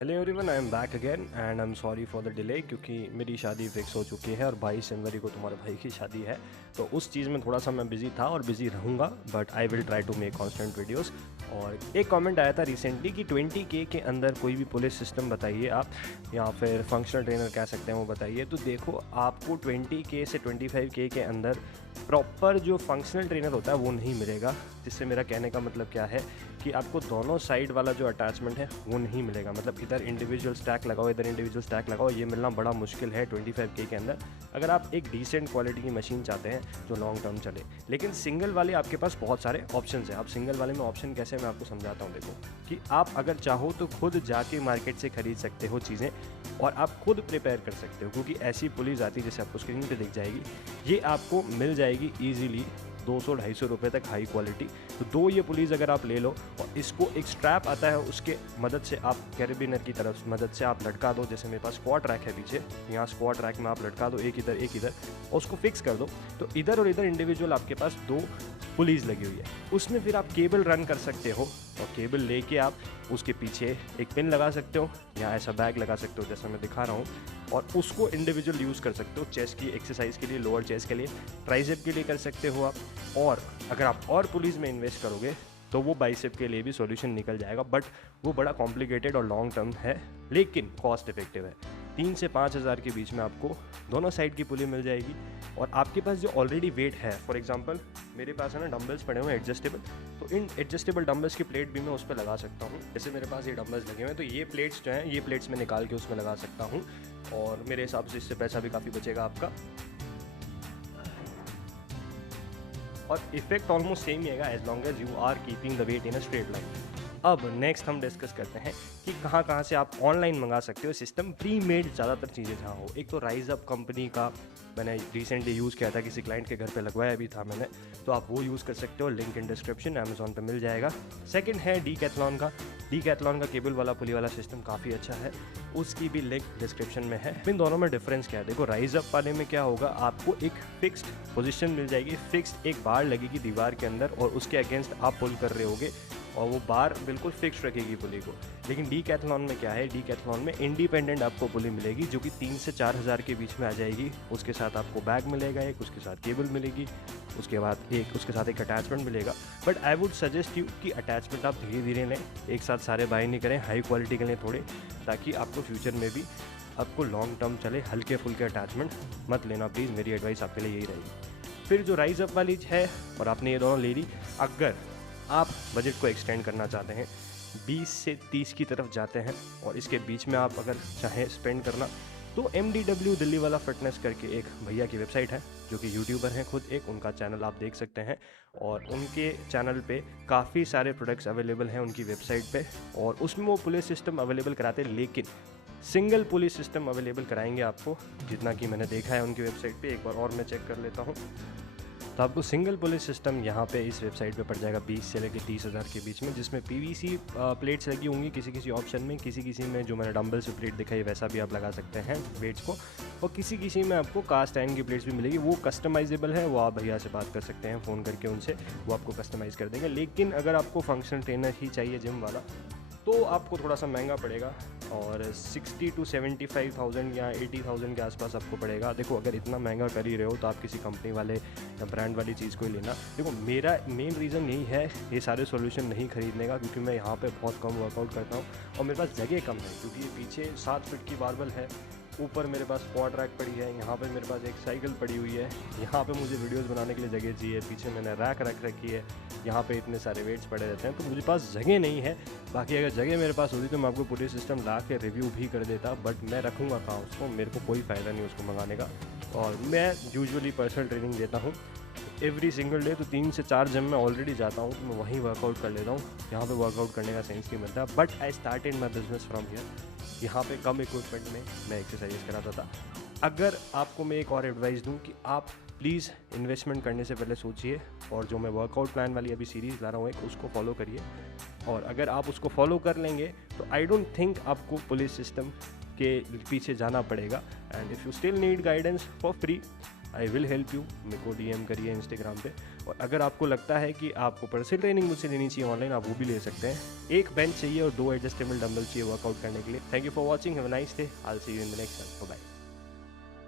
Hello everyone, I am back again and I am sorry for the delay क्योंकि मेरी शादी fix हो चुकी है और 22 जनवरी को तुम्हारे भाई की शादी है। तो उस चीज़ में थोड़ा सा मैं बिज़ी था और बिज़ी रहूँगा, but I will try to make constant videos. और एक कमेंट आया था रिसेंटली कि 20K के अंदर कोई भी पुलिस सिस्टम बताइए आप, या फिर फंक्शनल ट्रेनर कह सकते हैं वो बताइए। तो देखो, आपको 20K से 25K के अंदर प्रॉपर जो फंक्शनल ट्रेनर होता है वो नहीं मिलेगा। जिससे मेरा कहने का मतलब क्या है कि आपको दोनों साइड वाला जो अटैचमेंट है वो नहीं मिलेगा। मतलब इधर इंडिविजुअल स्टैक लगाओ, इधर इंडिविजुअल स्टैक लगाओ, ये मिलना बड़ा मुश्किल है 25K के अंदर, अगर आप एक डिसेंट क्वालिटी की मशीन चाहते हैं जो लॉन्ग टर्म चले। लेकिन सिंगल वाले आपके पास बहुत सारे ऑप्शन हैं। आप सिंगल वाले में ऑप्शन कैसे, मैं आपको समझाता हूँ। देखो कि आप अगर चाहो तो खुद जाके मार्केट से खरीद सकते हो चीज़ें, और आप खुद प्रिपेयर कर सकते हो, क्योंकि ऐसी पुलिस आती है जैसे आपको स्क्रीन पे दिख जाएगी, ये आपको मिल जाएगी ईजिली 200-250 रुपये तक हाई क्वालिटी। तो दो ये पुलिस अगर आप ले लो, और इसको एक स्ट्रैप आता है, उसके मदद से आप कैरेबिनर की तरफ मदद से आप लटका दो। जैसे मेरे पास स्क्वाड रैक है पीछे, यहाँ स्क्वाड रैक में आप लटका दो, एक इधर एक इधर, और उसको फिक्स कर दो। तो इधर और इधर इंडिविजुअल आपके पास दो पुलिस लगी हुई है। उसमें फिर आप केबल रन कर सकते हो, और केबल लेके आप उसके पीछे एक पिन लगा सकते हो, या ऐसा बैग लगा सकते हो जैसा मैं दिखा रहा हूँ, और उसको इंडिविजुअल यूज़ कर सकते हो चेस्ट की एक्सरसाइज के लिए, लोअर चेस्ट के लिए, ट्राइसेप के लिए कर सकते हो आप। और अगर आप और पुलिस में इन्वेस्ट करोगे तो वो बाइसेप के लिए भी सॉल्यूशन निकल जाएगा, बट वो बड़ा कॉम्प्लिकेटेड और लॉन्ग टर्म है, लेकिन कॉस्ट इफेक्टिव है। 3 से 5 हज़ार के बीच में आपको दोनों साइड की पुली मिल जाएगी। और आपके पास जो ऑलरेडी वेट है, फॉर एग्जांपल मेरे पास है ना डंबल्स पड़े हुए हैं एडजस्टेबल, तो इन एडजस्टेबल डंबल्स की प्लेट भी मैं उस पर लगा सकता हूँ। जैसे मेरे पास ये डंबल्स लगे हुए हैं, तो ये प्लेट्स जो हैं, ये प्लेट्स मैं निकाल के उसमें लगा सकता हूँ, और मेरे हिसाब से इससे पैसा भी काफ़ी बचेगा आपका, और इफेक्ट ऑलमोस्ट सेम ही है as long as you are keeping the weight in a straight line. अब नेक्स्ट हम डिस्कस करते हैं कि कहाँ कहाँ से आप ऑनलाइन मंगा सकते हो सिस्टम, प्री मेड ज़्यादातर चीज़ें जहाँ हो। एक तो राइज अप कंपनी का मैंने रिसेंटली यूज़ किया था, किसी क्लाइंट के घर पे लगवाया भी था मैंने, तो आप वो यूज़ कर सकते हो, लिंक इन डिस्क्रिप्शन, अमेजोन पे मिल जाएगा। सेकंड है डीकैथलॉन का। डीकैथलॉन का केबल वाला पुली वाला सिस्टम काफ़ी अच्छा है, उसकी भी लिंक डिस्क्रिप्शन में है। इन दोनों में डिफरेंस क्या है, देखो राइज अप वाले में क्या होगा, आपको एक फिक्स्ड पोजीशन मिल जाएगी, फिक्स्ड एक बार लगेगी दीवार के अंदर, और उसके अगेंस्ट आप पुल कर रहे होगे, और वो बार बिल्कुल फिक्स रखेगी पुली को। लेकिन डीकैथलॉन में क्या है, डीकैथलॉन में इंडिपेंडेंट आपको पुली मिलेगी जो कि 3 से 4 हज़ार के बीच में आ जाएगी। उसके साथ आपको बैग मिलेगा एक, उसके साथ केबल मिलेगी, उसके बाद उसके साथ एक अटैचमेंट मिलेगा। But I would suggest you कि अटैचमेंट आप धीरे धीरे लें, एक साथ सारे बाय नहीं करें, हाई क्वालिटी के लें थोड़े, ताकि आपको फ्यूचर में भी आपको लॉन्ग टर्म चले। हल्के फुल्के अटैचमेंट मत लेना प्लीज़, मेरी एडवाइस आपके लिए यही रहेगी। फिर जो राइज अप वाली है, और आपने ये दोनों ले ली, अगर आप बजट को एक्सटेंड करना चाहते हैं, 20 से 30 की तरफ जाते हैं, और इसके बीच में आप अगर चाहें स्पेंड करना, तो MDW दिल्ली वाला फिटनेस करके एक भैया की वेबसाइट है, जो कि यूट्यूबर हैं खुद, एक उनका चैनल आप देख सकते हैं, और उनके चैनल पे काफ़ी सारे प्रोडक्ट्स अवेलेबल हैं उनकी वेबसाइट पे, और उसमें वो पुलिस सिस्टम अवेलेबल कराते हैं, लेकिन सिंगल पुलिस सिस्टम अवेलेबल कराएंगे आपको, जितना कि मैंने देखा है उनकी वेबसाइट पे। एक बार और मैं चेक कर लेता हूँ, तो आपको सिंगल पुलिस सिस्टम यहाँ पे इस वेबसाइट पे पड़ जाएगा 20 से लेकर 30 हज़ार के बीच में, जिसमें PVC प्लेट्स लगी होंगी किसी किसी ऑप्शन में, किसी किसी में जो मैंने डंबल से प्लेट दिखाई वैसा भी आप लगा सकते हैं वेट्स को, और किसी किसी में आपको कास्ट आयरन की प्लेट्स भी मिलेगी। वो कस्टमाइजेबल है, वो आप भैया से बात कर सकते हैं फ़ोन करके उनसे, वो आपको कस्टमाइज़ कर देंगे। लेकिन अगर आपको फंक्शनल ट्रेनर ही चाहिए जिम वाला, तो आपको थोड़ा सा महंगा पड़ेगा, और 60 to 75,000 या 80,000 के आसपास आपको पड़ेगा। देखो अगर इतना महंगा कर ही रहे हो तो आप किसी कंपनी वाले या ब्रांड वाली चीज़ को ही लेना। देखो मेरा मेन रीज़न यही है ये सारे सॉल्यूशन नहीं खरीदने का, क्योंकि मैं यहाँ पे बहुत कम वर्कआउट करता हूँ, और मेरे पास जगह कम है, क्योंकि ये पीछे 7 फीट की बारबल है, ऊपर मेरे पास स्क्वाड रैक पड़ी है, यहाँ पे मेरे पास एक साइकिल पड़ी हुई है, यहाँ पे मुझे वीडियोस बनाने के लिए जगह चाहिए, पीछे मैंने रैक रख रखी है, यहाँ पे इतने सारे वेट्स पड़े रहते हैं, तो मुझे पास जगह नहीं है। बाकी अगर जगह मेरे पास होती तो मैं आपको पूरी सिस्टम ला के रिव्यू भी कर देता, बट मैं रखूँगा कहाँ उसको, मेरे को कोई फ़ायदा नहीं उसको मंगाने का। और मैं यूजुअली पर्सनल ट्रेनिंग देता हूँ एवरी सिंगल डे, तो 3 से 4 जिम में ऑलरेडी जाता हूँ, तो मैं वहीं वर्कआउट कर लेता हूँ। यहाँ पे वर्कआउट करने का सेंस नहीं मिलता, but I started my business from here. यहाँ पे कम इक्विपमेंट में मैं एक्सरसाइज कराता था। अगर आपको मैं एक और एडवाइस दूँ कि आप प्लीज़ इन्वेस्टमेंट करने से पहले सोचिए, और जो मैं वर्कआउट प्लान वाली अभी सीरीज़ ला रहा हूँ एक, उसको फॉलो करिए, और अगर आप उसको फॉलो कर लेंगे तो आई डोंट थिंक आपको पुलिस सिस्टम के पीछे जाना पड़ेगा। And if you still need guidance for free, I will help you. मेरे को DM करिए इंस्टाग्राम पे, और अगर आपको लगता है कि आपको पर्सनल ट्रेनिंग मुझसे लेनी चाहिए ऑनलाइन, आप वो भी ले सकते हैं। एक बेंच चाहिए और 2 एडजस्टेबल डंबल चाहिए वर्कआउट करने के लिए। Thank you for watching, have a nice day, I will see you in the next one, bye.